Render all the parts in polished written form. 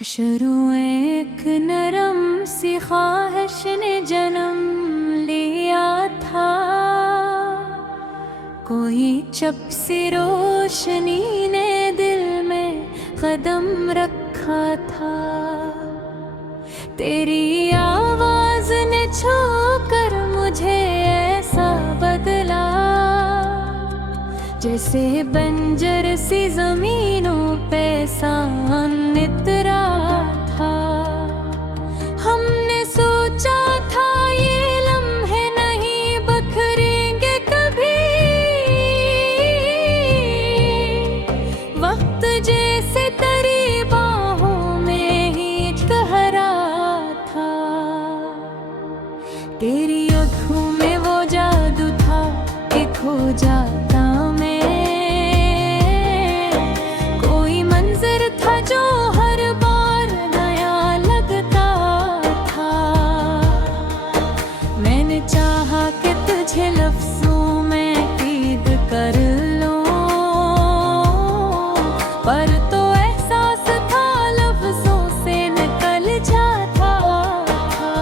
शुरू एक नरम सी ख्वाहिश ने जन्म लिया था। कोई चप सी रोशनी ने दिल में कदम रखा था। तेरी आवाज ने छू कर मुझे ऐसा बदला, जैसे बंजर सी जमीनों पे सान नितरा था। हमने सोचा था ये लम्हे नहीं बखरेंगे कभी, वक्त जैसे तेरी बाहों में ही ठहरा था। तेरी आँखों में वो जादू था कि खो जाता मैं। कोई मंजर था जो हर बार नया लगता था। मैंने चाहा कि तुझे लफ्जों में कैद कर लूं, पर तो एहसास था लफ्जों से निकल जाता था।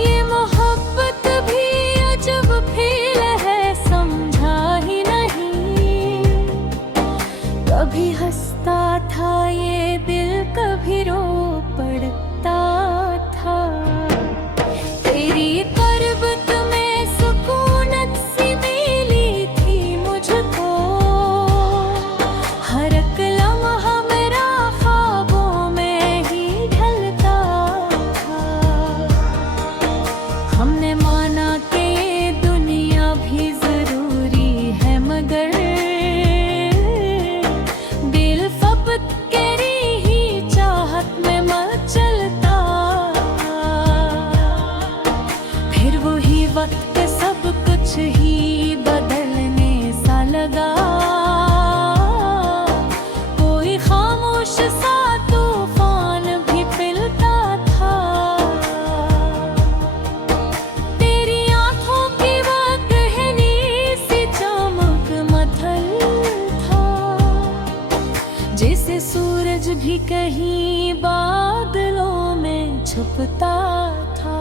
ये मोहब्बत भी अजब फील है, समझा ही नहीं। कभी हंसता था ये दिल, कभी रो पड़ता था। तेरी पर्वत में सुकूनत सी मिली थी मुझको। हर एक लम्हा मेरा ख्वाबों में ही ढलता था। हमने माना कि ये दुनिया भी जरूरी है, मगर दिल फकत तेरी ही चाहत में मचलता था। फिर वही वक्त सब कुछ ही बदलने सा लगा। कोई खामोश सा तूफान भी पिलता था। तेरी आँखों की वो गहरी सी चमक मथल था, जैसे सूरज भी कहीं बादलों में छुपता था।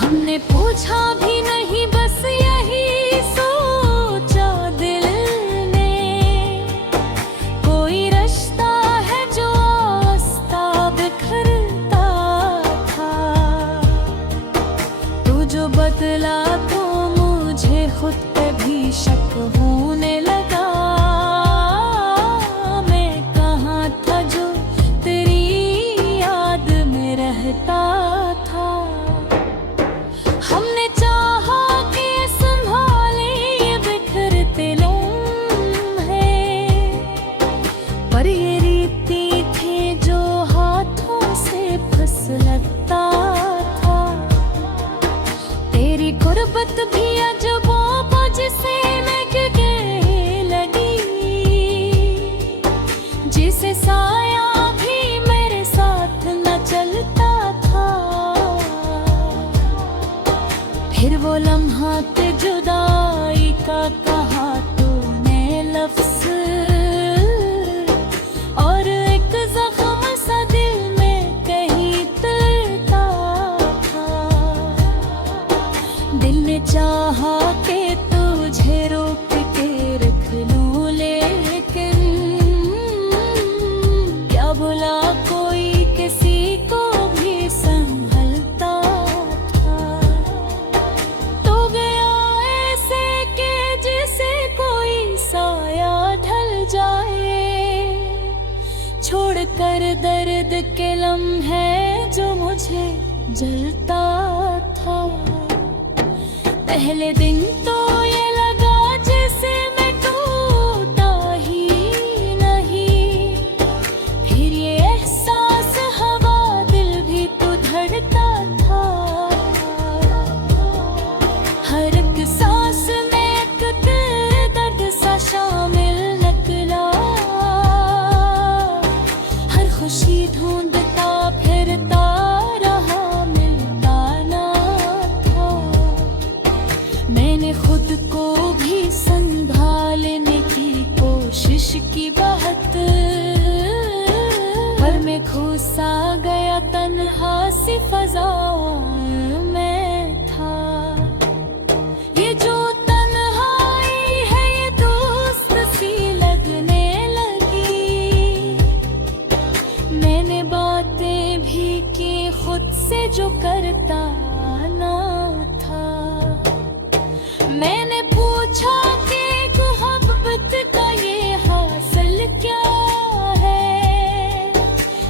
हमने पूछा भी नहीं, बस यही सोचा दिल ने। कोई रिश्ता है जो आस्था बिखरता था। तू जो बदला तो मुझे खुद पे भी शक होने लगा। मैं कहाँ था जो तेरी याद में रहता था। हमने चाहा कि संभाले ये बिखरते लम्हे, पर ये रीति थी जो हाथों से फिसलता था। तेरी गुर्बत भी अजबों जिसे महकने लगी, जिसे साया भी मेरे साथ न चलता था। फिर वो लम्हा ते जुदाई का कहा तूने लफ्ज़, और एक ज़ख्म सा दिल में कहीं तड़ता था। दिल ने चाहा कि तुझे रोक के रख लूं, लेकिन क्या बुला कोई किसी को भी संभलता था। तो गया ऐसे कि जैसे कोई साया ढल जाए, छोड़कर दर्द के लम्हे जो मुझे जलता था। पहले दिन तो ये लगा जैसे मैं टूटा ही नहीं। फिर ये एहसास हवा दिल भी तो धड़का था। हर एक सांस में एक दर्द सा शामिल निकला। हर खुशी ढूंढता फिरता रहा, मिलता ना था। मैंने खुद सी फज़ाओं में था। ये जो तन्हाई है ये दोस्त सी लगने लगी। मैंने बातें भी की खुद से जो करता ना था। मैंने पूछा कि मोहब्बत का ये हासिल क्या है।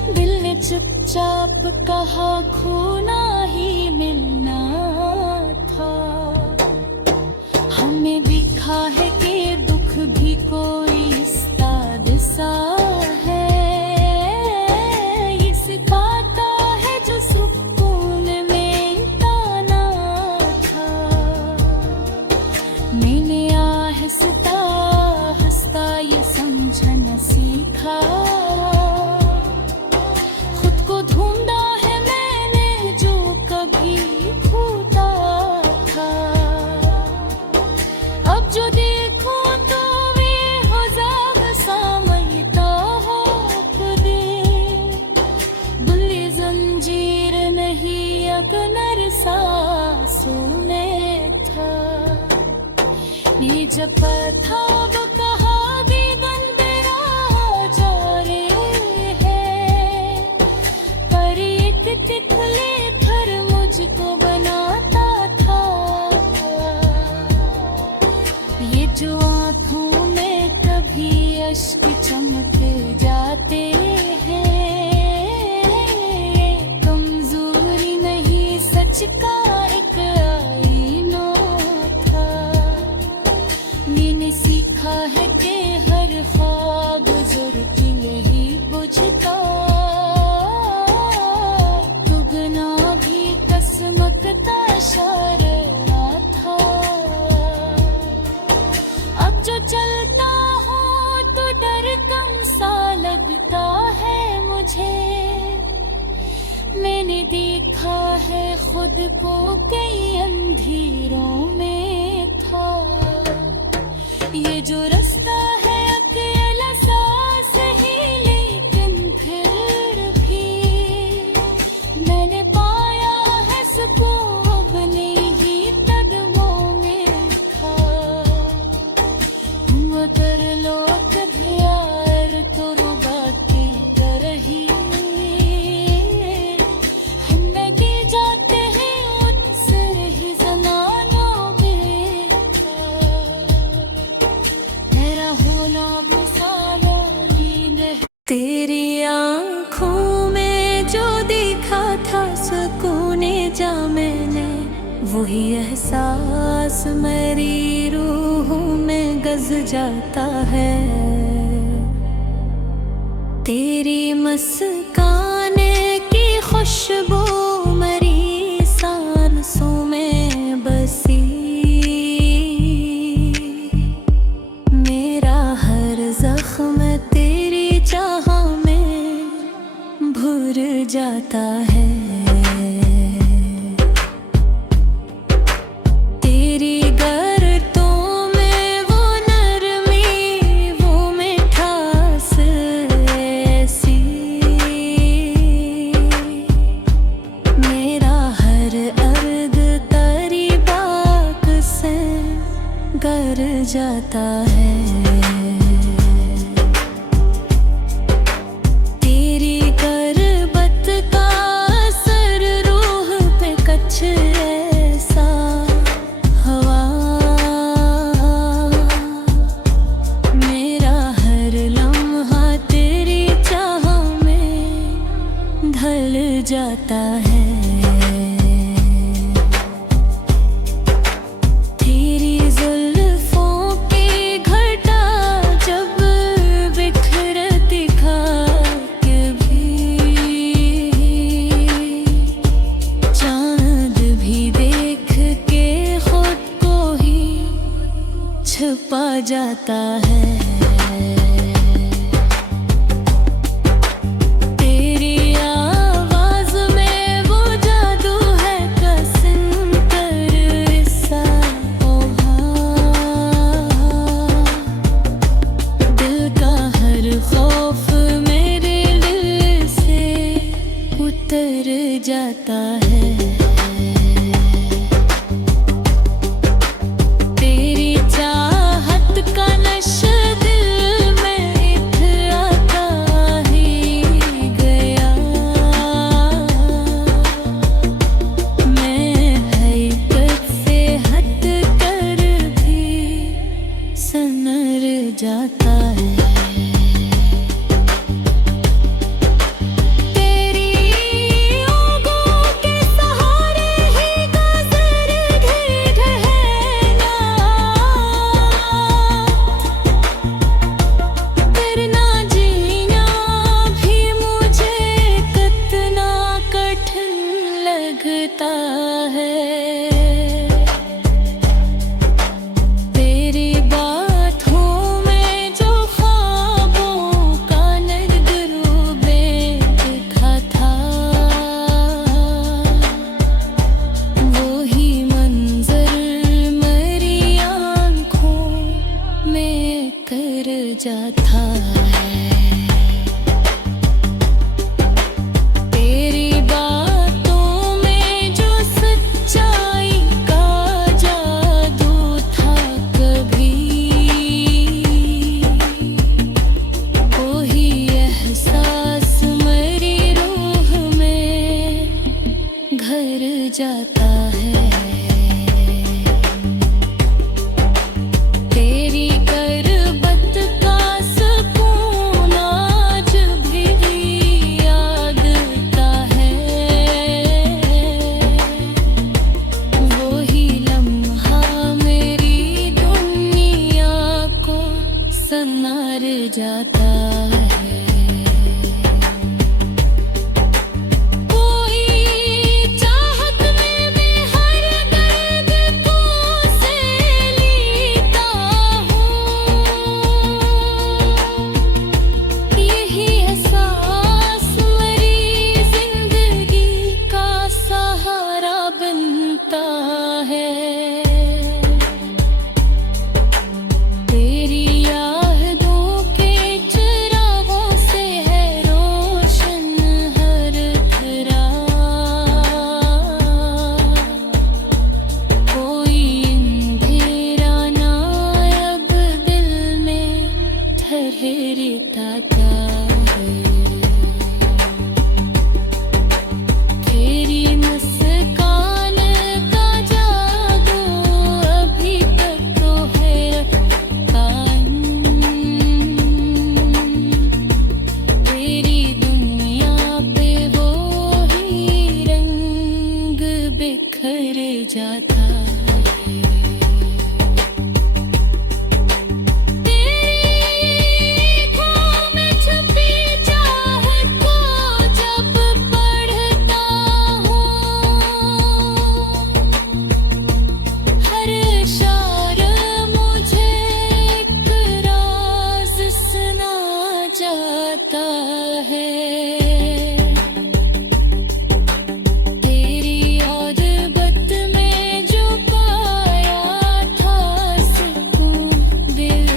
दिल ने चुपचाप कहा खोना ही मिलना था। हमें दिखा है कि दुख भी कोई उस्ताद सा है। ये सिखाता है जो सुकून में ताना था। मैंने आहिस्ता हंसता ये समझना सीखा। खुद को ढूंढा है मैंने जो कभी खोता था। अब जो देखो तो वे हो जाग समझता हो खुदे। बुली जंजीर नहीं अकनर सांसों में था। ये जब था वो कहा भी गंदरा जा रहे हैं। पर एक तितली पर मुझको बनाता था। ये जो आँखों में कभी अश्क चमक जाते हैं। कमजोरी नहीं सच का एक आईना था। मैंने सीखा है कि हर ख्वाब ज़रूरत यही बुझता। दुगना भी कसमकता शर्रा था। अब जो चलता हूँ तो डर कम सा लगता है मुझे। मैंने देखा है खुद को कई अंधेरों में था। ये जो रास्ता है अकेला सा सही लेकिन फिर भी मैंने पाया है सुकून अपने ही कदमों में था। हुआ कर लो कभी यार तो रुबा की तरह ही। हम लगे जाते हैं उत्सर ही ज़मानों में था। मेरा होना मिसाला नींद है। तेरी आँखों में जो देखा था सुकूने जा मैंने। वही एहसास मेरी रूह में गज जाता है। तेरी मुस्काने की खुशबू मेरी सांसों में बसी। मेरा हर जख्म तेरी चाह में भुर जाता है। तेरी गरतों में वो नरमी वो मिठास ऐसी। मेरा हर अर्द तेरी बाक से गर जाता है। तेरी गुर्बत का असर रूह पे कच्छ ऐसा हवा। मेरा हर लम्हा तेरी चाह में ढल जाता है। तेरी जुल्फों की घटा जब बिखरती खाक भी। चांद भी देख के खुद को ही छुपा जाता है। तेरी आवाज में वो जादू है कसम कर ऐसा दिल का हर खौफ मेरे दिल से उतर जाता है। तेरी चाहत का नशा दिल में इतराता ही गया। मैं हकीकत से हट कर भी सनर जाता है। लगता है तेरी बातों में जो ख्वाबों का नज़रूबे दिखा था, वही मंजर मेरी आँखों में कर जाता है। जाता है तेरी करबत का सुकून आज भी याद आता है। वही लम्हा मेरी दुनिया को संवार जाता है। तेरी मुस्कान का जादू अभी तक तो है कायम। तेरी दुनिया पे वो ही रंग बिखर जाता है। जाता है तेरी औरबत में जो पाया था सुकून दिल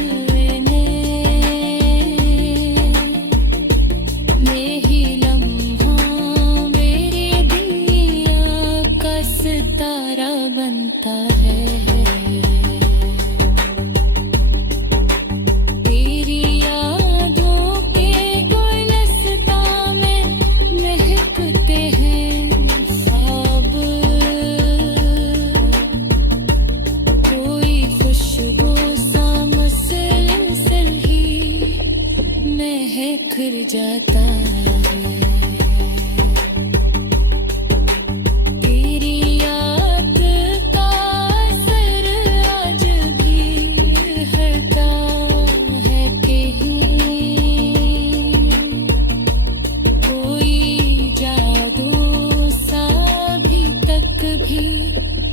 ने, यही लम्हा मेरी दुनिया का सितारा बनता है। बिखर जाता है तेरी याद का असर आज भी रहता है कहीं। कोई जादू सा भी तक भी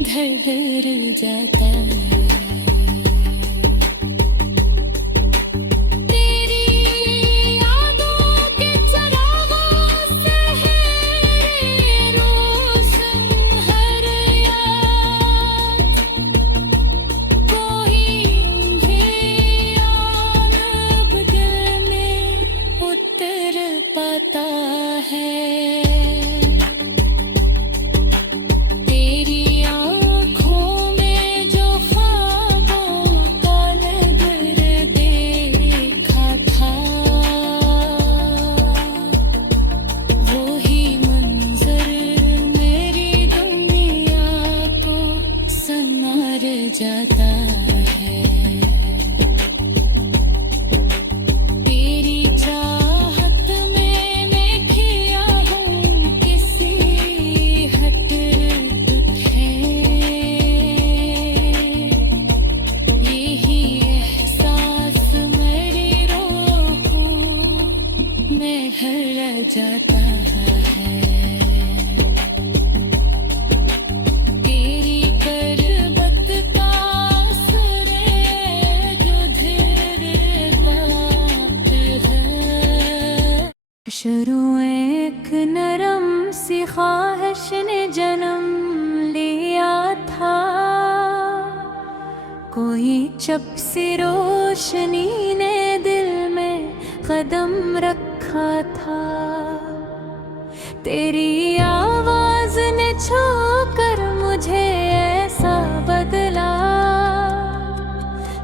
ढल जाता है। पाता है भर रह जाता है। तेरी करबत का असर जो धीरे वक्त है। शुरू एक नरम सी ख्वाहिश ने जन्म लिया था, कोई चप सी रोशनी ने दिल में कदम रखा था। तेरी आवाज ने छूकर मुझे ऐसा बदला,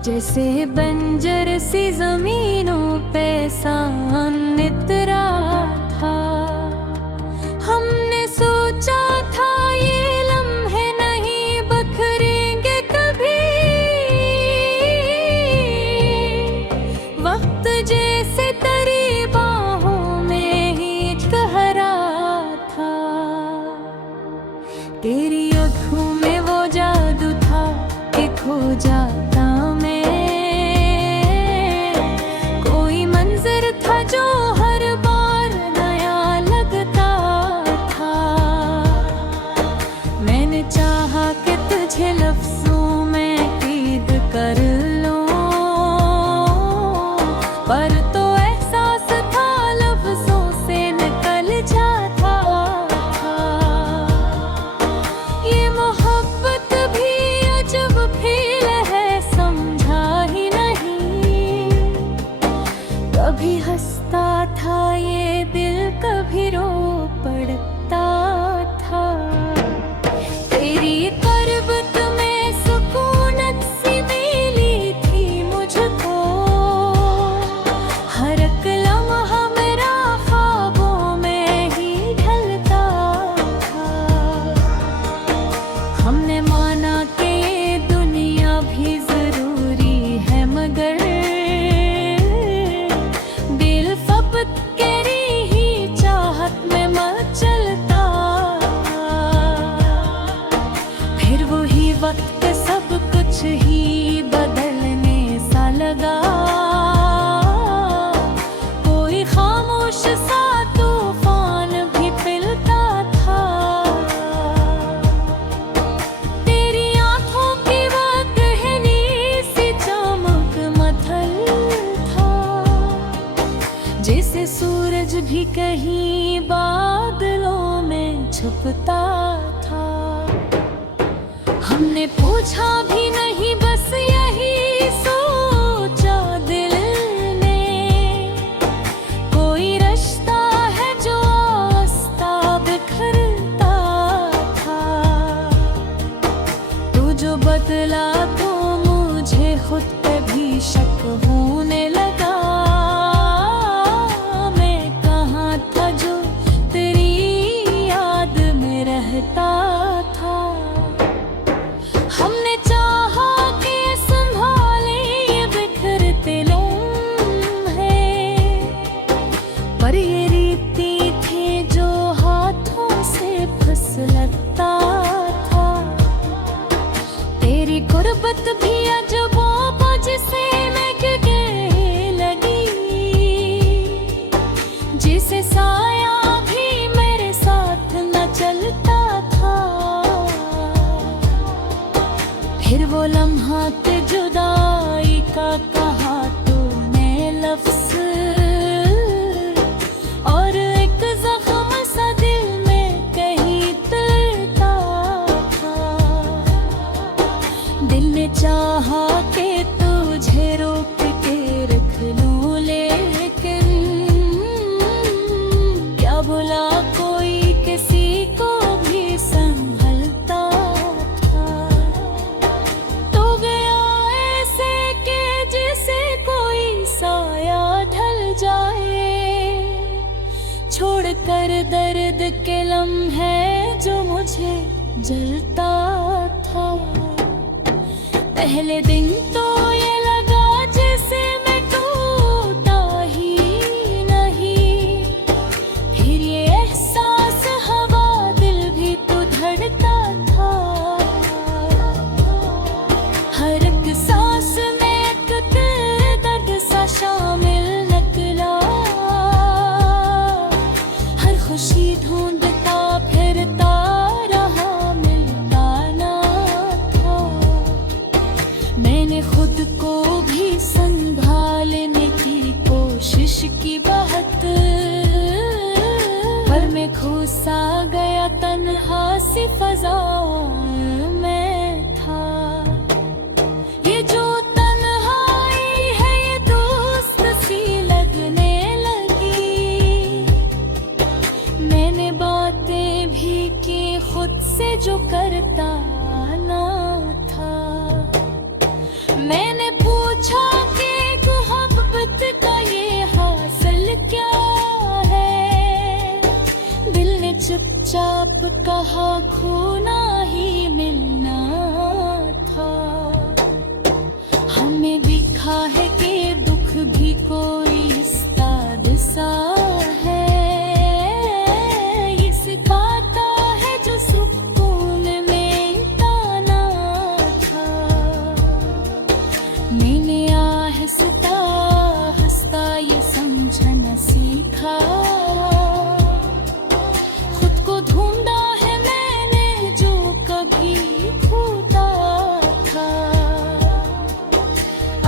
जैसे बंजर सी जमीनों पे सान इतरा था। हमने सोचा था ये लम्हे नहीं बखरेंगे कभी, वक्त जैसे तेरी बाहों में ही ठहरा था। तेरी आँखों में वो जादू था कि खो जाता मैं, कोई मंजर था जो हर बार नया लगता था। मैंने चाहा कि तुझे लफ्जों में कैद कर लूं, पर तो एहसास था लफ्जों से निकल जाता था। ये मोहब्बत भी अजब फील है, समझा ही नहीं। कभी हंसता था ये दिल, कभी रो पड़ता था। तेरी करबत में सुकूनत सी मिली थी मुझको, हर एक लम्हा मेरा ख्वाबों में ही ढलता था। हमने माना कि ये दुनिया भी जरूरी है, मगर दिल फबत तेरी ही चाहत में मचलता था। फिर वही वक्त सब कुछ ही बदलने सा लगा, कोई खामोश सा तूफान भी पिलता था। तेरी आंखों की वो गहनी सी चमक मथल था, जैसे सूरज भी कहीं बादलों में छुपता था। हमने पूछा भी नहीं, बस यही सोचा दिल ने, कोई रिश्ता है जो आस्ता बिखरता था। तू जो बदला तो मुझे खुद पे भी शक होने लगा। मैं कहाँ था जो तेरी याद में रहता था। हमने चाहा कि संभाले ये बिखरते लम्हे, पर ये रीति थी जो हाथों से फिसलता था। तेरी गुर्बत भी अजबों जिसे मैं कहने लगी, जिसे साया भी मेरे साथ न चलता था। फिर वो लम्हा ते जुदाई का कहा तूने लफ्ज़, और एक ज़ख्म सा दिल में कहीं तड़ता था। दिल ने चाहा कि तुझे रोक के रख लूं, लेकिन क्या भुला कोई किसी को भी संभलता था। तो गया ऐसे कि जैसे कोई साया ढल जाए, छोड़कर दर्द के लम्हे जो मुझे जलता था। पहले दिन तो ये लगा जैसे मैं टूटा ही नहीं, फिर ये एहसास हवा दिल भी तो धड़ता था। हर एक सांस में एक दर्द सा शामिल निकला, ढूंढता फिरता रहा, मिलता ना था। मैंने खुद को भी संभालने की कोशिश की बहुत, पर मैं खो सा गया तन्हा सी फज़ाओं में था। ये जो तन्हाई है ये दोस्त सी लगने लगी। मैंने बातें भी की खुद से जो करता ना था। मैंने पूछा कि मोहब्बत का ये हासिल क्या है। दिल ने चुपचाप कहा खोना ही मिलना था। हमें दिखा है कि दुख भी कोई उस्ताद सा है। ये सिखाता है जो सुकून में ताना था। मैंने आहिस्ता हंसता ये समझना सीखा। खुद को ढूंढा है मैंने जो कभी खोता था।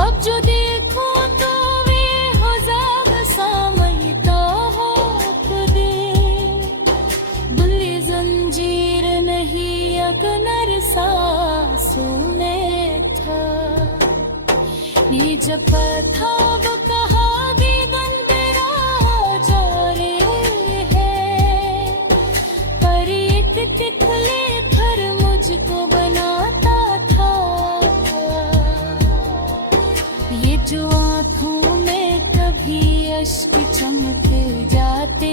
अब जो देखो तो वे हो ज़ाब सामयता हो खुदे। दिल जंजीर नहीं अकनर सांसों में था। ये जब था वो कहा भी गंदरा जा रहे हैं। पर एक तितली पर मुझको बनाता था। ये जो आँखों में कभी अश्क चमके जाते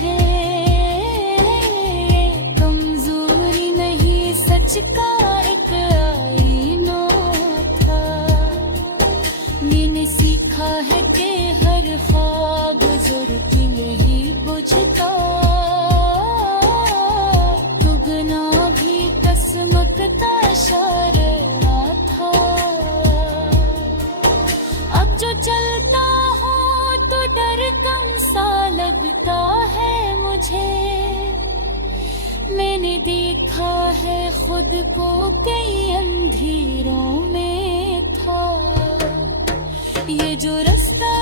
हैं। कमजोरी नहीं सच का एक आईना था। मैंने सीखा है कि हर ख्वाब ज़रूरत यही बुझता। दुगना भी तस्मकता शारा था। अब जो चलता हूँ तो डर कम सा लगता है मुझे। मैंने देखा है खुद को कई अंधेरों में था। ये जो रास्ता